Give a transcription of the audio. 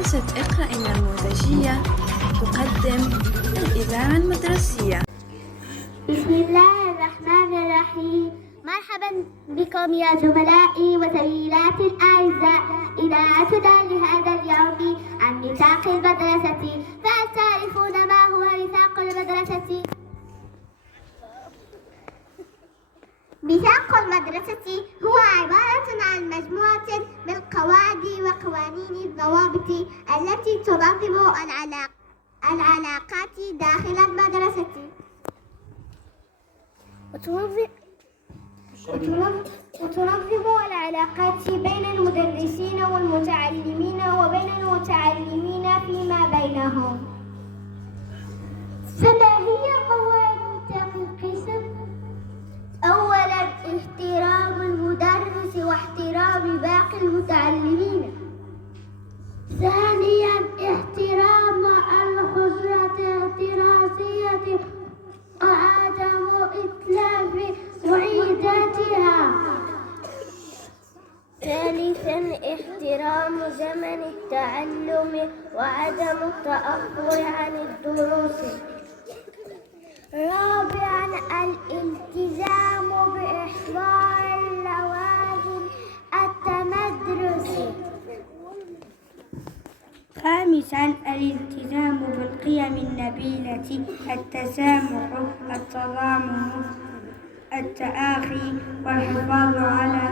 مؤسسة اقرأ النموذجية تقدم الإذاعة المدرسية. بسم الله الرحمن الرحيم. مرحبا بكم يا زملائي وزميلاتي الأعزاء إلى أعتنا لهذا اليوم عن ميثاق المدرسة. فهل تعرفون ما هو ميثاق المدرسة؟ ميثاق المدرسة هو عبارة عن مجموعة من القواعد وقوانين الضوابط التي تنظم العلاقات داخل المدرسة وتنظم العلاقات بين المدرسين والمتعلمين وبين المتعلمين فيما بينهم. فما هي قواعد ميثاق القسم؟ أولاً احترام المدرس واحترام باقي المتعلمين. ثانياً احترام الحجرة الدراسية وعدم إتلاف معيداتها. ثالثاً احترام زمن التعلم وعدم التأخر عن الدروس. رابعاً الالتزام بإحضار اللوازم التمدرسي. خامساً الالتزام بالقيم النبيلة: التسامح، التضامن، التآخي، والحفاظ على